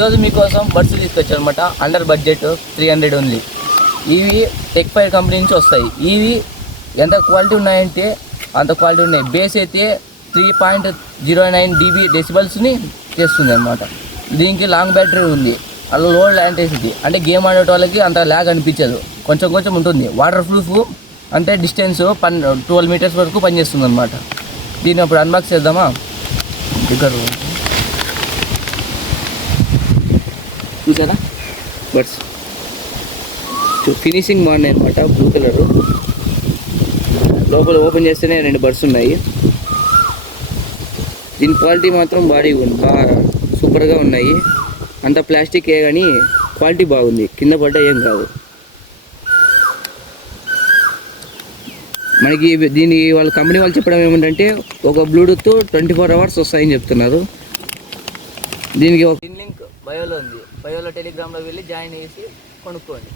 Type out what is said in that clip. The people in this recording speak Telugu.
ఈరోజు మీకోసం బడ్స్ తీసుకొచ్చాను అనమాట. Under budget 300 only. ఇవి టెక్ ఫైర్ కంపెనీ నుంచి వస్తాయి. ఇవి ఎంత క్వాలిటీ ఉన్నాయంటే అంత క్వాలిటీ ఉన్నాయి. బేస్ అయితే 3.09 dB డెసిబల్స్ని చేస్తుంది అనమాట. దీనికి లాంగ్ బ్యాటరీ ఉంది. అలా లో ల్యాంటేసిటీ అంటే గేమ్ ఆడే వాళ్ళకి అంత ల్యాగ్ అనిపించదు, కొంచెం కొంచెం ఉంటుంది. వాటర్ ప్రూఫ్ అంటే డిస్టెన్స్ 12 మీటర్స్ వరకు పనిచేస్తుంది అనమాట. దీన్ని అప్పుడు అన్బాక్స్ చేద్దామా? ఇక్కడ చూసారా బడ్స్ ఫినిషింగ్ బాగున్నాయి అనమాట. బ్లూ కలరు లోపల ఓపెన్ చేస్తేనే 2 బడ్స్ ఉన్నాయి. దీని క్వాలిటీ మాత్రం బాగా సూపర్గా ఉన్నాయి. అంత ప్లాస్టికే కానీ క్వాలిటీ బాగుంది, కింద పడ్డ ఏం కాదు. మనకి దీని వాళ్ళ కంపెనీ వాళ్ళు చెప్పడం ఏమంటే ఒక బ్లూటూత్ 24 hours వస్తాయని చెప్తున్నారు. దీనికి ఒక లింక్ బయోలో ఉంది. బయోలో టెలిగ్రామ్లో వెళ్ళి జాయిన్ చేసి కొనుక్కోండి.